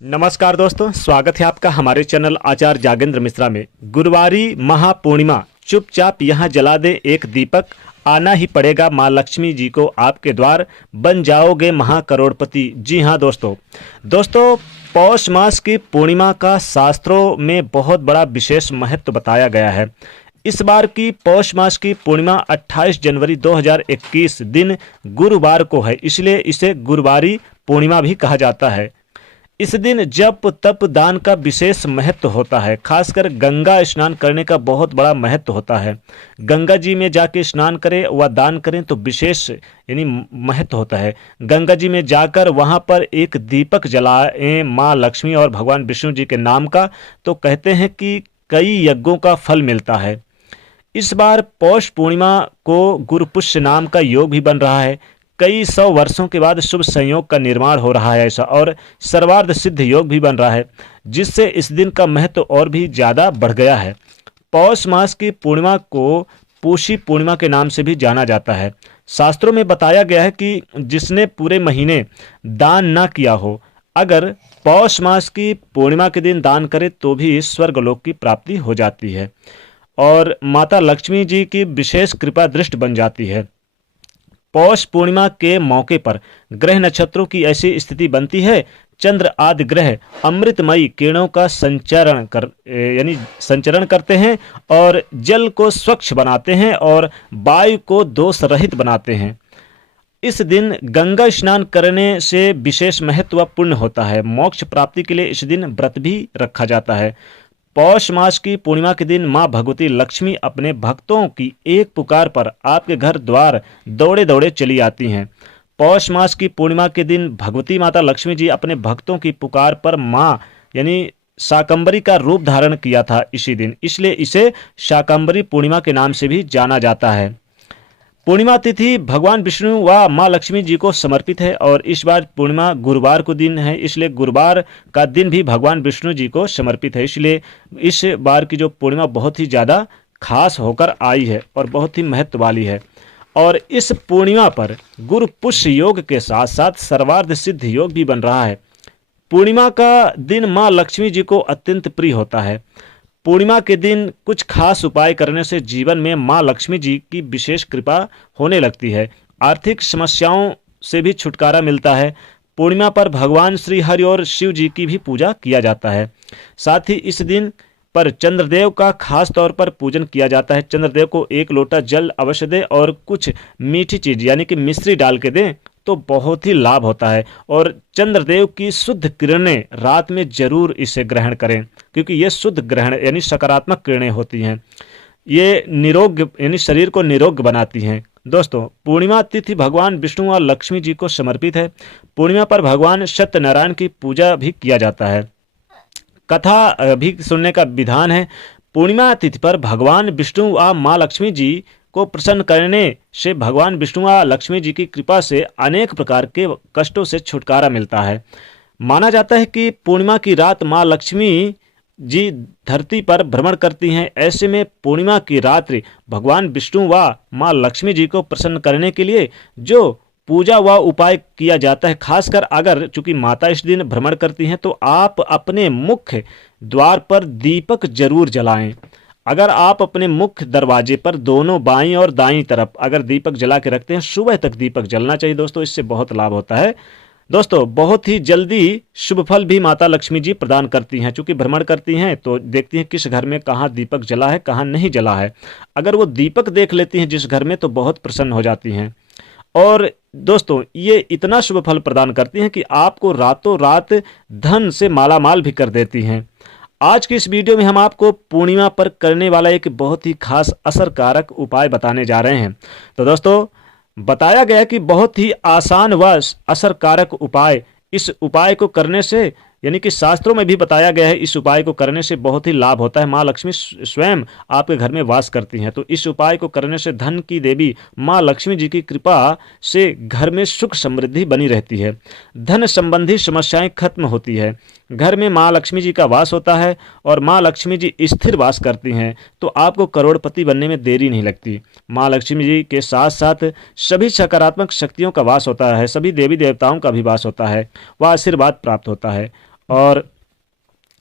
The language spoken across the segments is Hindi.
नमस्कार दोस्तों, स्वागत है आपका हमारे चैनल आचार्य जागेंद्र मिश्रा में। गुरुवारी महापूर्णिमा, चुपचाप यहाँ जला दे एक दीपक, आना ही पड़ेगा माँ लक्ष्मी जी को आपके द्वार, बन जाओगे महाकरोड़पति। जी हाँ दोस्तों, पौष मास की पूर्णिमा का शास्त्रों में बहुत बड़ा विशेष महत्व बताया गया है। इस बार की पौष मास की पूर्णिमा 28 जनवरी 2021 दिन गुरुवार को है, इसलिए इसे गुरुवारी पूर्णिमा भी कहा जाता है। इस दिन जप तप दान का विशेष महत्व होता है। खासकर गंगा स्नान करने का बहुत बड़ा महत्व होता है। गंगा जी में जाके स्नान करें व दान करें तो विशेष यानी महत्व होता है। गंगा जी में जाकर वहां पर एक दीपक जलाएं माँ लक्ष्मी और भगवान विष्णु जी के नाम का, तो कहते हैं कि कई यज्ञों का फल मिलता है। इस बार पौष पूर्णिमा को गुरुपुष्य नाम का योग भी बन रहा है। कई सौ वर्षों के बाद शुभ संयोग का निर्माण हो रहा है ऐसा, और सर्वार्थ सिद्ध योग भी बन रहा है, जिससे इस दिन का महत्व और भी ज़्यादा बढ़ गया है। पौष मास की पूर्णिमा को पूषी पूर्णिमा के नाम से भी जाना जाता है। शास्त्रों में बताया गया है कि जिसने पूरे महीने दान ना किया हो, अगर पौष मास की पूर्णिमा के दिन दान करे तो भी स्वर्गलोक की प्राप्ति हो जाती है और माता लक्ष्मी जी की विशेष कृपा दृष्टि बन जाती है। पौष पूर्णिमा के मौके पर ग्रह नक्षत्रों की ऐसी स्थिति बनती है, चंद्र आदि ग्रह अमृतमयी किरणों का संचरण करते हैं और जल को स्वच्छ बनाते हैं और वायु को दोष रहित बनाते हैं। इस दिन गंगा स्नान करने से विशेष महत्वपूर्ण होता है। मोक्ष प्राप्ति के लिए इस दिन व्रत भी रखा जाता है। पौष मास की पूर्णिमा के दिन मां भगवती लक्ष्मी अपने भक्तों की एक पुकार पर आपके घर द्वार दौड़े दौड़े चली आती हैं। पौष मास की पूर्णिमा के दिन भगवती माता लक्ष्मी जी अपने भक्तों की पुकार पर मां यानी शाकंभरी का रूप धारण किया था इसी दिन, इसलिए इसे शाकंभरी पूर्णिमा के नाम से भी जाना जाता है। पूर्णिमा तिथि भगवान विष्णु व माँ लक्ष्मी जी को समर्पित है और इस बार पूर्णिमा गुरुवार को दिन है, इसलिए गुरुवार का दिन भी भगवान विष्णु जी को समर्पित है। इसलिए इस बार की जो पूर्णिमा बहुत ही ज़्यादा खास होकर आई है और बहुत ही महत्व वाली है। और इस पूर्णिमा पर गुरु पुष्य योग के साथ साथ सर्वार्थ सिद्ध योग भी बन रहा है। पूर्णिमा का दिन माँ लक्ष्मी जी को अत्यंत प्रिय होता है। पूर्णिमा के दिन कुछ खास उपाय करने से जीवन में मां लक्ष्मी जी की विशेष कृपा होने लगती है। आर्थिक समस्याओं से भी छुटकारा मिलता है। पूर्णिमा पर भगवान श्री हरि और शिव जी की भी पूजा किया जाता है। साथ ही इस दिन पर चंद्रदेव का खास तौर पर पूजन किया जाता है। चंद्रदेव को एक लोटा जल अवश्य दें और कुछ मीठी चीज यानी कि मिश्री डाल के दें तो बहुत ही लाभ होता है। और चंद्रदेव की शुद्ध किरणें रात में जरूर इसे ग्रहण करें, क्योंकि ये शुद्ध ग्रहण यानी सकारात्मक किरणें होती हैं। ये निरोग यानी शरीर को निरोग बनाती हैं। दोस्तों, पूर्णिमा तिथि भगवान विष्णु और लक्ष्मी जी को समर्पित है। पूर्णिमा पर भगवान सत्यनारायण की पूजा भी किया जाता है। कथा भी सुनने का विधान है। पूर्णिमा तिथि पर भगवान विष्णु व माँ लक्ष्मी जी को प्रसन्न करने से भगवान विष्णु व लक्ष्मी जी की कृपा से अनेक प्रकार के कष्टों से छुटकारा मिलता है। माना जाता है कि पूर्णिमा की रात माँ लक्ष्मी जी धरती पर भ्रमण करती हैं। ऐसे में पूर्णिमा की रात्रि भगवान विष्णु व माँ लक्ष्मी जी को प्रसन्न करने के लिए जो पूजा व उपाय किया जाता है, खासकर अगर चूंकि माता इस दिन भ्रमण करती हैं तो आप अपने मुख्य द्वार पर दीपक जरूर जलाएं। अगर आप अपने मुख्य दरवाजे पर दोनों बाईं और दाईं तरफ अगर दीपक जला के रखते हैं, सुबह तक दीपक जलना चाहिए दोस्तों, इससे बहुत लाभ होता है। दोस्तों, बहुत ही जल्दी शुभ फल भी माता लक्ष्मी जी प्रदान करती हैं। चूंकि भ्रमण करती हैं तो देखती हैं किस घर में कहाँ दीपक जला है, कहाँ नहीं जला है। अगर वो दीपक देख लेती हैं जिस घर में, तो बहुत प्रसन्न हो जाती हैं। और दोस्तों, ये इतना शुभ फल प्रदान करती हैं कि आपको रातों रात धन से मालामाल भी कर देती हैं। आज की इस वीडियो में हम आपको पूर्णिमा पर करने वाला एक बहुत ही खास असरकारक उपाय बताने जा रहे हैं। तो दोस्तों, बताया गया कि बहुत ही आसान व असरकारक उपाय, इस उपाय को करने से यानी कि शास्त्रों में भी बताया गया है, इस उपाय को करने से बहुत ही लाभ होता है। माँ लक्ष्मी स्वयं आपके घर में वास करती हैं, तो इस उपाय को करने से धन की देवी माँ लक्ष्मी जी की कृपा से घर में सुख समृद्धि बनी रहती है। धन संबंधी समस्याएं खत्म होती है। घर में माँ लक्ष्मी जी का वास होता है और माँ लक्ष्मी जी स्थिर वास करती हैं, तो आपको करोड़पति बनने में देरी नहीं लगती। माँ लक्ष्मी जी के साथ साथ सभी सकारात्मक शक्तियों का वास होता है, सभी देवी देवताओं का भी वास होता है, वह आशीर्वाद प्राप्त होता है। और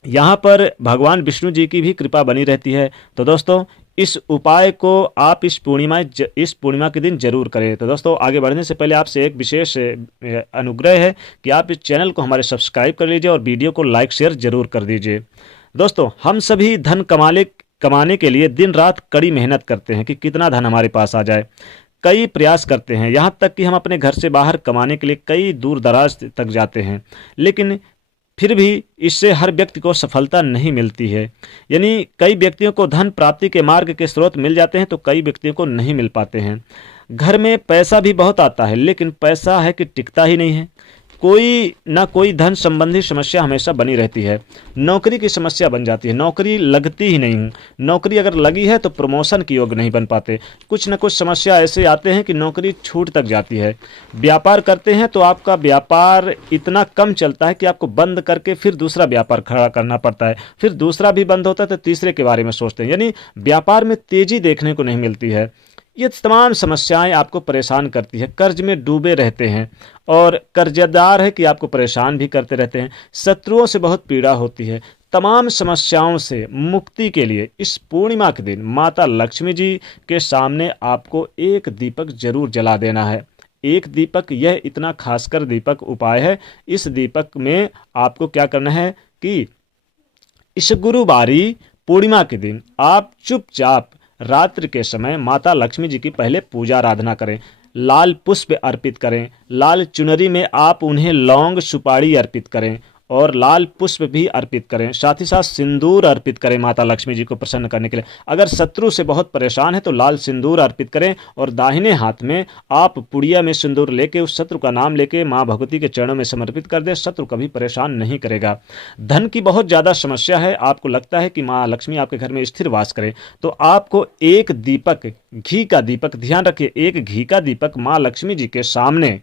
यहाँ पर भगवान विष्णु जी की भी कृपा बनी रहती है। तो दोस्तों इस उपाय को आप इस पूर्णिमा के दिन जरूर करें। तो दोस्तों आगे बढ़ने से पहले आपसे एक विशेष अनुग्रह है कि आप इस चैनल को हमारे सब्सक्राइब कर लीजिए और वीडियो को लाइक शेयर जरूर कर दीजिए। दोस्तों हम सभी धन कमाने के लिए दिन रात कड़ी मेहनत करते हैं कि कितना धन हमारे पास आ जाए। कई प्रयास करते हैं, यहाँ तक कि हम अपने घर से बाहर कमाने के लिए कई दूर दराज तक जाते हैं, लेकिन फिर भी इससे हर व्यक्ति को सफलता नहीं मिलती है। यानी कई व्यक्तियों को धन प्राप्ति के मार्ग के स्रोत मिल जाते हैं तो कई व्यक्तियों को नहीं मिल पाते हैं। घर में पैसा भी बहुत आता है, लेकिन पैसा है कि टिकता ही नहीं है। कोई ना कोई धन संबंधी समस्या हमेशा बनी रहती है। नौकरी की समस्या बन जाती है, नौकरी लगती ही नहीं। नौकरी अगर लगी है तो प्रमोशन के योग नहीं बन पाते। कुछ ना कुछ समस्या ऐसे आते हैं कि नौकरी छूट तक जाती है। व्यापार करते हैं तो आपका व्यापार इतना कम चलता है कि आपको बंद करके फिर दूसरा व्यापार खड़ा करना पड़ता है, फिर दूसरा भी बंद होता है तो तीसरे के बारे में सोचते हैं। यानी व्यापार में तेजी देखने को नहीं मिलती है। ये तमाम समस्याएं आपको परेशान करती है। कर्ज में डूबे रहते हैं और कर्जदार है कि आपको परेशान भी करते रहते हैं। शत्रुओं से बहुत पीड़ा होती है। तमाम समस्याओं से मुक्ति के लिए इस पूर्णिमा के दिन माता लक्ष्मी जी के सामने आपको एक दीपक जरूर जला देना है। एक दीपक, यह इतना खासकर दीपक उपाय है। इस दीपक में आपको क्या करना है कि इस गुरुवारी पूर्णिमा के दिन आप चुपचाप रात्रि के समय माता लक्ष्मी जी की पहले पूजा आराधना करें। लाल पुष्प अर्पित करें, लाल चुनरी में आप उन्हें लौंग सुपारी अर्पित करें और लाल पुष्प भी अर्पित करें। साथ ही साथ सिंदूर अर्पित करें माता लक्ष्मी जी को प्रसन्न करने के लिए। अगर शत्रु से बहुत परेशान है तो लाल सिंदूर अर्पित करें और दाहिने हाथ में आप पुड़िया में सिंदूर लेके उस शत्रु का नाम लेके माँ भगवती के चरणों में समर्पित कर दें। शत्रु कभी परेशान नहीं करेगा। धन की बहुत ज़्यादा समस्या है, आपको लगता है कि माँ लक्ष्मी आपके घर में स्थिर वास करें, तो आपको एक दीपक, घी का दीपक, ध्यान रखिए एक घी का दीपक माँ लक्ष्मी जी के सामने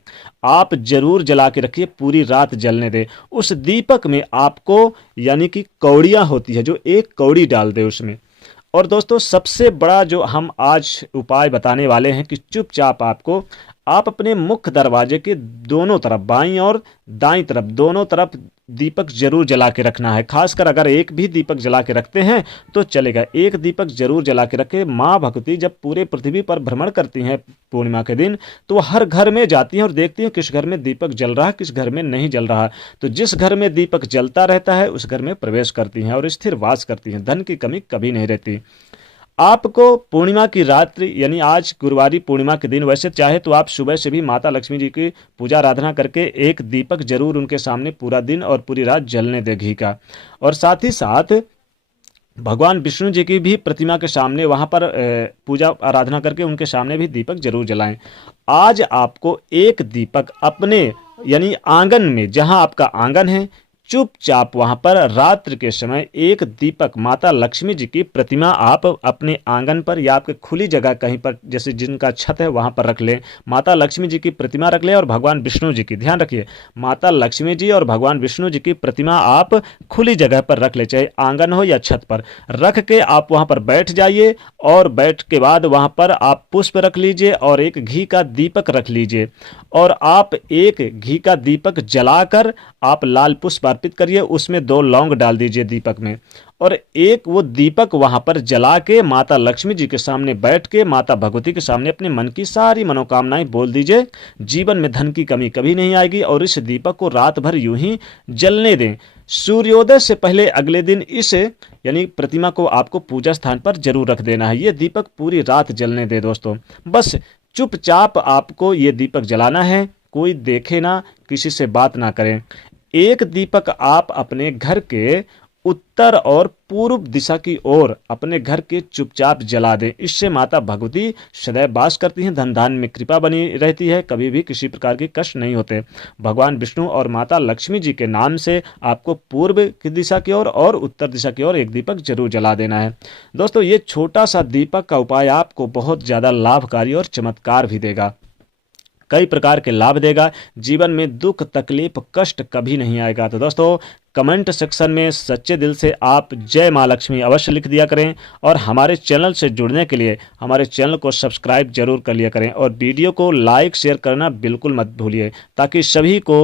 आप जरूर जला के रखिए, पूरी रात जलने दें। उस दीपक में आपको यानी कि कौड़ियाँ होती है, जो एक कौड़ी डाल दे उसमें। और दोस्तों सबसे बड़ा जो हम आज उपाय बताने वाले हैं कि चुपचाप आप अपने मुख्य दरवाजे के दोनों तरफ, बाईं और दाईं तरफ, दोनों तरफ दीपक जरूर जला के रखना है। खासकर अगर एक भी दीपक जला के रखते हैं तो चलेगा, एक दीपक जरूर जला के रखें। माँ भगवती जब पूरे पृथ्वी पर भ्रमण करती हैं पूर्णिमा के दिन, तो वो हर घर में जाती हैं और देखती हैं किस घर में दीपक जल रहा है, किस घर में नहीं जल रहा। तो जिस घर में दीपक जलता रहता है उस घर में प्रवेश करती हैं और स्थिर वास करती हैं। धन की कमी कभी नहीं रहती। आपको पूर्णिमा की रात्रि यानी आज गुरुवारी पूर्णिमा के दिन, वैसे चाहे तो आप सुबह से भी माता लक्ष्मी जी की पूजा आराधना करके एक दीपक जरूर उनके सामने पूरा दिन और पूरी रात जलने दे घी का। और साथ ही साथ भगवान विष्णु जी की भी प्रतिमा के सामने वहाँ पर पूजा आराधना करके उनके सामने भी दीपक जरूर जलाएं। आज आपको एक दीपक अपने यानी आंगन में, जहाँ आपका आंगन है, चुपचाप वहां पर रात्रि के समय एक दीपक माता लक्ष्मी जी की प्रतिमा आप अपने आंगन पर या आपके खुली जगह कहीं पर, जैसे जिनका छत है वहां पर रख लें। माता लक्ष्मी जी की प्रतिमा रख लें और भगवान विष्णु जी की, ध्यान रखिए माता लक्ष्मी जी और भगवान विष्णु जी की प्रतिमा आप खुली जगह पर रख ले, चाहे आंगन हो या छत पर रख के आप वहां पर बैठ जाइए। और बैठ के बाद वहां पर आप पुष्प रख लीजिए और एक घी का दीपक रख लीजिए और आप एक घी का दीपक जलाकर आप लाल पुष्प अर्पित करिए, उसमें 2 लौंग डाल दीजिए दीपक में और एक वो दीपक वहां पर जला के माता लक्ष्मी जी के सामने बैठ के माता भगवती के सामने अपने मन की सारी मनोकामनाएं बोल दीजिए। जीवन में धन की कमी कभी नहीं आएगी और इस दीपक को रात भर यूं ही जलने दें। सूर्योदय से पहले अगले दिन इस यानी प्रतिमा को आपको पूजा स्थान पर जरूर रख देना है। ये दीपक पूरी रात जलने दे दोस्तों। बस चुपचाप आपको ये दीपक जलाना है, कोई देखे ना, किसी से बात ना करें। एक दीपक आप अपने घर के उत्तर और पूर्व दिशा की ओर अपने घर के चुपचाप जला दें। इससे माता भगवती सदैव वास करती हैं, धन धान्य में कृपा बनी रहती है, कभी भी किसी प्रकार के कष्ट नहीं होते। भगवान विष्णु और माता लक्ष्मी जी के नाम से आपको पूर्व की दिशा की ओर और उत्तर दिशा की ओर एक दीपक जरूर जला देना है। दोस्तों ये छोटा सा दीपक का उपाय आपको बहुत ज़्यादा लाभकारी और चमत्कार भी देगा, कई प्रकार के लाभ देगा। जीवन में दुख तकलीफ कष्ट कभी नहीं आएगा। तो दोस्तों कमेंट सेक्शन में सच्चे दिल से आप जय माँ लक्ष्मी अवश्य लिख दिया करें और हमारे चैनल से जुड़ने के लिए हमारे चैनल को सब्सक्राइब जरूर कर लिया करें और वीडियो को लाइक शेयर करना बिल्कुल मत भूलिए ताकि सभी को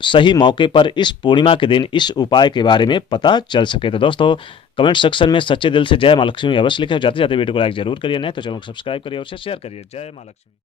सही मौके पर इस पूर्णिमा के दिन इस उपाय के बारे में पता चल सके। तो दोस्तों कमेंट सेक्शन में सच्चे दिल से जय माँ लक्ष्मी अवश्य लिखें। जाते जाते वीडियो को लाइक जरूर करिए, नहीं तो चैनल को सब्सक्राइब करिए और शेयर करिए। जय माँ लक्ष्मी।